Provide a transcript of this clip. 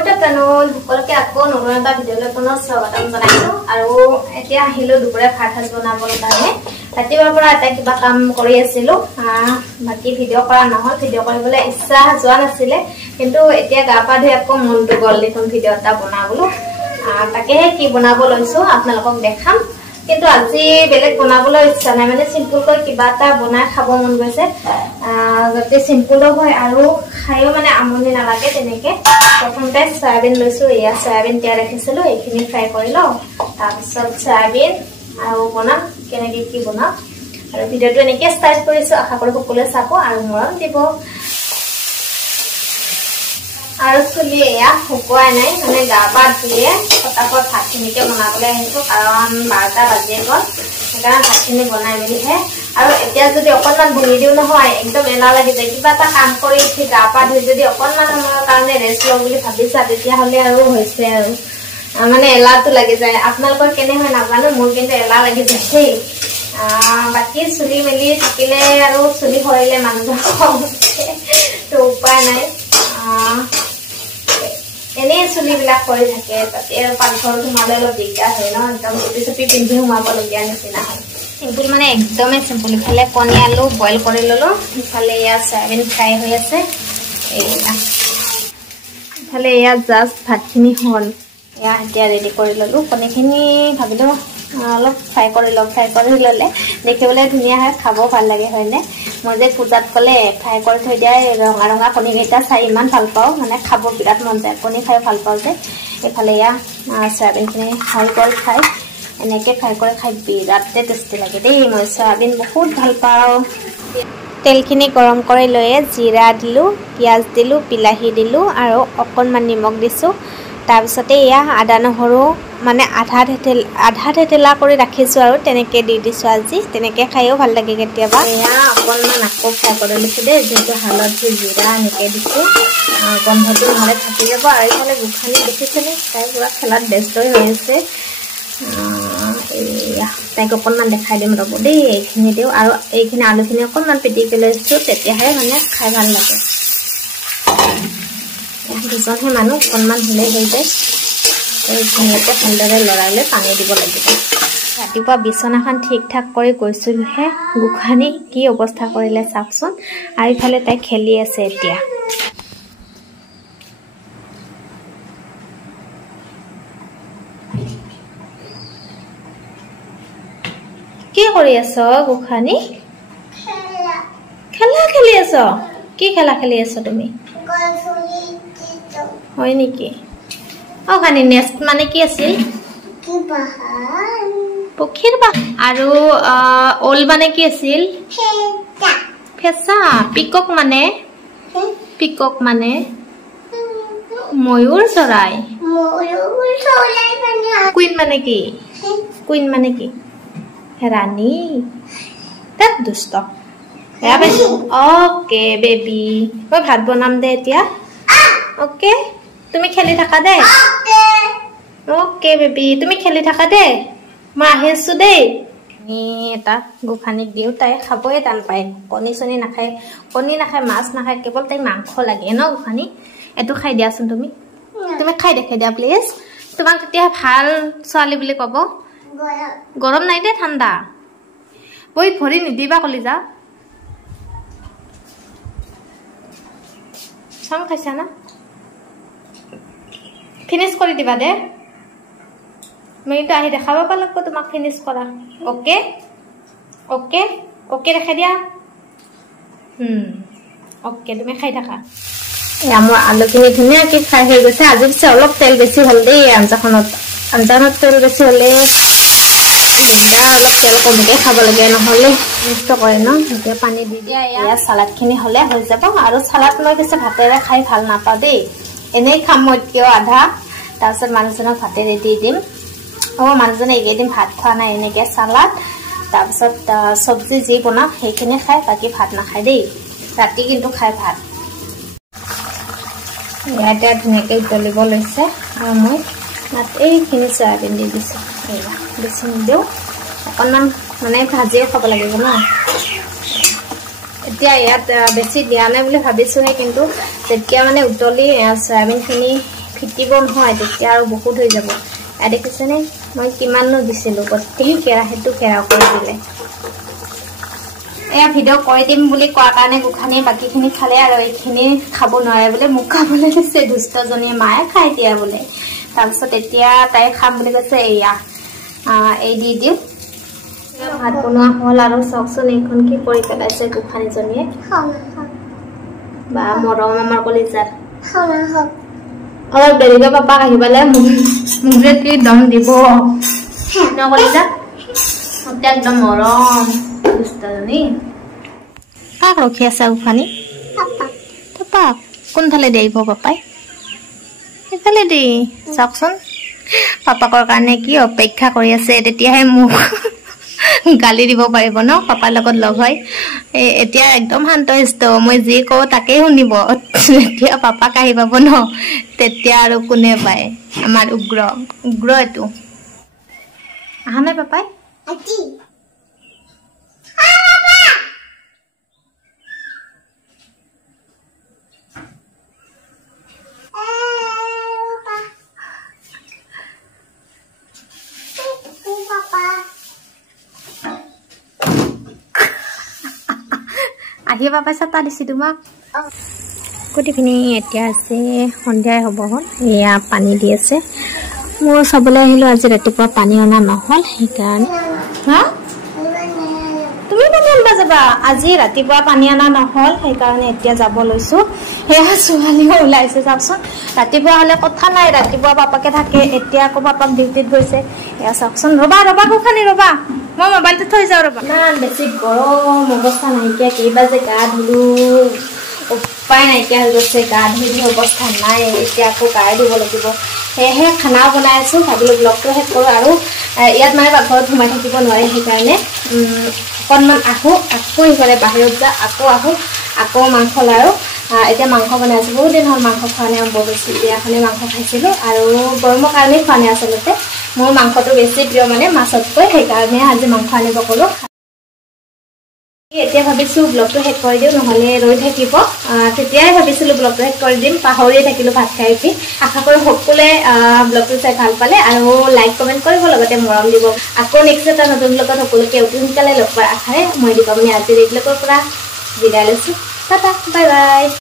Good afternoon, সকলকে আকৌ নতুন এটা ভিডিঅ'লৈ পুনৰ স্বাগতম জনাইছো আৰু এতিয়া আহিলো দুপৰীয়া ভাত সাজ বনাবৰ কাৰণে ৰাতিপুৱাৰ পৰা এটা কিবা কাম কৰি আছিলো বাকি ভিডিঅ' কৰা নহল ভিডিঅ' কৰিবলৈ ইচ্ছা যোৱা নাছিলে কিন্তু এতিয়া গা পা ধুই আকৌ মনটো গল দেখোন ভিডিঅ' এটা বনাবলৈ তাকে কি বনাব লৈছো আপোনালোকক দেখাম কিন্তু আজি বেলেগ বনাবলৈ ইচ্ছা নাই মানে সিম্পল কৈ কিবা এটা বনাই খাব মন গৈছে যাতে সিম্পল হয় আৰু খাইও মানে আমনি নালাগে তেনেকে প্ৰথমতে সয়াবিন লৈছো এয়া সয়াবিন তিয়াই ৰাখিছিলো এইখিনি ফ্ৰাই কৰি লও তাৰ পিছত সয়াবিন আৰু বনাম কেনেকে কি বনাম আৰু ভিডিঅ'টো এনেকে ষ্টাৰ্ট কৰিছো আশা কৰো সকলোৱে চাব আৰু মৰম দিব আৰু চুলি এয়া শুকুৱাই নাই মানে গা পা ধুয়ে ফটাফট ভাতখিনিকে বনাবলৈ আহিছো কাৰণ 12টা বাজে গ'ল সেইকাৰণে ভাতখিনি বনাই মেলিহে আৰু এতিয়া যদি অকণমান বহি দিও নহয় একদম এলাহ লাগি যায় কিবা এটা কাম কৰি উঠি গা পা ধুই যদি অকণমান সময়ৰ কাৰণে ৰেষ্ট লওঁ বুলি ভাবিছা তেতিয়াহ'লে আৰু হৈছে আৰু মানে এলাহটো লাগি যায় আপোনালোকৰ কেনে হয় নাজানো মোৰ কিন্তু এলাহ লাগি যায় দেই বাকি চুলি মেলি থাকিলে আৰু চুলি সৰিলে মানুহজন খং উঠে তো উপায় নাই এনে চুলি বিলাক কৰি থাকে তাতে আৰু পাকঘৰ সোমালে অলপ দিগদাৰ হয় ন একদম চুটি চুটি পিন্ধি সোমাবলগীয়া নিচিনা হয় সিম্পল মানে একদমেই সিম্পল ইফালে কণী আলু বইল কৰি ললো ইফালে এয়া সয়াবিন ফ্ৰাই হৈ আছে ইফালে এয়া জাষ্ট ভাতখিনি হ'ল এয়া এতিয়া ৰেডি কৰি ললো কণীখিনি ভাবিলো অলপ ফ্ৰাই কৰি ললে দেখিবলৈ ধুনীয়া হয় খাব ভাল লাগে হয়নে মই যে পূজাত কলে ফ্ৰাই কৰি থৈ দিয়া ৰঙা ৰঙা কণী কেইটা চাই ইমান ভাল পাওঁ মানে খাব বিৰাট মন যায় কণী খাই ভাল পাওঁ যে এইফালে এয়া সয়াবিনখিনি হৈ গ'ল ফ্ৰাই এনেকে ফ্ৰাই কৰি খাই বিৰাট টেষ্টি লাগে দেই মই সয়াবিন বহুত ভাল পাওঁ তেলখিনি গৰম কৰি লৈয়ে জিৰা দিলো পিয়াজ দিলো বিলাহী দিলো আৰু অকণমান নিমখ দিছো তাৰপিছতে এয়া আদা নহৰু মানে আধা থেতেলা কৰি ৰাখিছো আৰু তেনেকে দি দিছো আজি তেনেকে খাইও ভাল লাগে কেতিয়াবা এয়া অকণমান আকৌ ফ্ৰাই কৰি লৈছো দেই যিটো হালধি জিৰা এনেকে দিছো গন্ধটো নহলে থাকি যাব আৰু এইফালে গোখানি দেখিছেনে তাই পুৰা খেলাত ব্যস্ত হৈ আছে তাইক অকণমান দেখাই দিম ৰ'ব দেই এইখিনি দিওঁ আৰু এইখিনি আলুখিনি অকণমান পিটিকি লৈছো তেতিয়াহে মানে খাই ভাল লাগে দুজনহে মানুহ অকণমান হ'লে হৈ যায় ধুনীয়াকৈ ভালদৰে লৰাই পানী দিব লাগিব ৰাতিপুৱা বিচনাখন ঠিক ঠাক কৰি গৈছোহে গোখানি কি অৱস্থা কৰিলে চাওকচোন আৰু ইফালে তাই খেলি আছে এতিয়া কি কৰি আছ গোখানি খেলা খেলি আছ কি খেলা খেলি আছ তুমি হয় নেকি খানি নেক্সট মানে কি আছিল পক্ষীৰ বাহ আৰু ওল মানে কি আছিল ফেঁচা পিকক মানে ময়ূৰ চৰাই কুইন মানে কি ৰাণী তাত দুষ্ট অকে বেবি মই ভাত বনাম দে এতিয়া অকে তুমি খেলি থাকা দে অকে বেবি তুমি খেলি থাকা দে মই আহি আছো দেই এটা গোখানিক দিও তাই খাবই টান পায় কণী চনি নাখায় মাছ নাখায় কেৱল তাই মাংস লাগে ন গোখানি এইটো খাই দিয়াচোন তুমি খাই দেখাই দিয়া প্লিজ তোমাক তেতিয়া ভাল ছোৱালী বুলি কব গৰম নাই দে ঠাণ্ডা বহি ভৰি নিদিবা কলিজা চাম খাইছা না ফিনিশ কৰি দিবা দে মই তো আহি দেখাব পালাক তোমাক ফিনিশ কৰা ওকে ওকে ওকে দেখাই দিয়া ওকে তুমি খাই থাকা আমাৰ আলুখিনি ধুনীয়াকৈ ফ্ৰাই হৈ গৈছে আজি পিছে অলপ তেল বেছি হ'ল দেই আঞ্জাখনত তেল বেছি হ'লে অলপ তেল কমকৈ খাব লাগে নহ'লে নষ্ট কৰে ন এতিয়া পানী দি দিয়া এয়া চালাডখিনি হ'লে হৈ যাব আৰু চালাড মই পিছে ভাতেৰে খাই ভাল নাপাওঁ দেই এনেই খাম মই কিয় আধা তাৰপিছত মানুহজনক ভাতেৰে দি দিম মানুহজনে এইকেইদিন ভাত খোৱা নাই এনেকৈ চালাড তাৰপিছত চব্জি যি বনাওঁ সেইখিনি খাই বাকী ভাত নাখায় দেই ৰাতি কিন্তু খাই ভাত ইয়াতে ধুনীয়াকৈ উতলিব লৈছে আৰু মই এইখিনি চয়াবিন দি দিছোঁ বেছি নিদিওঁ অকণমান মানে ভাজিও খাব লাগিব ন এতিয়া ইয়াত বেছি দিয়া নাই বুলি ভাবিছোহে কিন্তু যেতিয়া মানে উতলি সয়াবিনখিনি ফিটিব নহয় তেতিয়া আৰু বহুত হৈ যাব দেখিছেনে মই কিমাননো দিছিলোঁ গোটেই কেৰাহীটো কেৰাও কৰি দিলে এয়া ভিডিঅ' কৰি দিম বুলি কোৱাৰ কাৰণে গোখানিয়ে বাকীখিনি খালে আৰু এইখিনি খাব নোৱাৰে বোলে মোক খাবলৈ দিছে দুষ্টজনীয়ে মায়ে খাই দিয়া বোলে তাৰপিছত এতিয়া তাই খাম বুলি কৈছে এয়া এই দি দিওঁ ভাত বনোৱা হ'ল আৰু চাওকচোন এইখন কি কৰি পেলাইছে গোখানিজনীয়ে বা মৰম আমাৰ কলিজাত অলপ দেৰিকে পাপাক আহিবলৈ মোক যে কি দম দিব কলিজা একদম মৰম দুষ্টজনী কাক ৰখি আছে গোখানি পাপাক কোনফালে দিব পাপাই সেইফালে দি চাওকচোন পাপাকৰ কাৰণে কি অপেক্ষা কৰি আছে তেতিয়াহে মোক গালি দিব পাৰিব ন পাপাৰ লগত লগ হৈ এতিয়া একদম শান্তশিষ্ট মই যি কওঁ তাকেই শুনিব যেতিয়া পাপাক আহি পাব ন তেতিয়া আৰু কোনে পায় আমাৰ উগ্ৰ এইটো আহা নাই পাপাই আহি পাপাই চাটা দিছি তোমাক গুড ইভিনিং এতিয়া আছে সন্ধিয়াই হ'ব হ'ল এয়া পানী দি আছে মোৰ চাবলৈ আহিলোঁ আজি ৰাতিপুৱা পানী অনা নহ'ল সেইকাৰণে হা তুমি পানী আনিবা যাবা আজি ৰাতিপুৱা পানী অনা নহ'ল সেইকাৰণে এতিয়া যাব লৈছোঁ সেয়া ছোৱালীও ওলাইছে চাওকচোন ৰাতিপুৱা হ'লে কথা নাই ৰাতিপুৱা পাপাকে থাকে এতিয়া আকৌ পাপাক ডিউটিত গৈছে এয়া চাওকচোন ৰ'বা গোখানি ৰ'বা মই মোবাইলটো থৈ যাওঁ ৰ'বা ইমান বেছি গৰম অৱস্থা নাইকিয়া কেইবা যে গা ধুলোঁ উপায় নাইকিয়া হৈ গৈছে গা ধুই অৱস্থা নাই এতিয়া আকৌ গায়ে ধুব লাগিব সেয়েহে খানাও বনাই আছোঁ ভাবিলোঁ ব্লগটো শেষ কৰোঁ আৰু ইয়াত মানে পাকঘৰত সোমাই থাকিব নোৱাৰি সেইকাৰণে অকণমান আহোঁ আকৌ সিফালে বাহিৰত যা আকৌ আহোঁ আকৌ মাংস লাৰু এতিয়া মাংস বনাই আছোঁ বহুত দিন হ'ল মাংস খোৱা নাই বৰ বেছি বিয়াখনেই মাংস খাইছিলোঁ আৰু গৰমৰ কাৰণেই খোৱা নাই আচলতে মোৰ মাংসটো বেছি প্ৰিয় মানে মাছতকৈ সেইকাৰণে আজি মাংস আনিব ক'লোঁ এতিয়া ভাবিছোঁ ব্লগটো শেষ কৰি দিওঁ নহ'লে ৰৈ থাকিব তেতিয়াই ভাবিছিলোঁ ব্লগটো শেষ কৰি দিম পাহৰিয়ে থাকিলোঁ ভাত খাই উঠি আশা কৰোঁ সকলোৱে ব্লগটো চাই ভাল পালে আৰু লাইক কমেণ্ট কৰিব লগতে মৰম দিব আকৌ নেক্সট এটা নতুন ব্লগত সকলোকে অতি সোনকালে লগ পোৱাৰ আশাৰে মই দীপামণি আজি এই ব্লগৰ পৰা বিদায় লৈছোঁ টাটা বাই বাই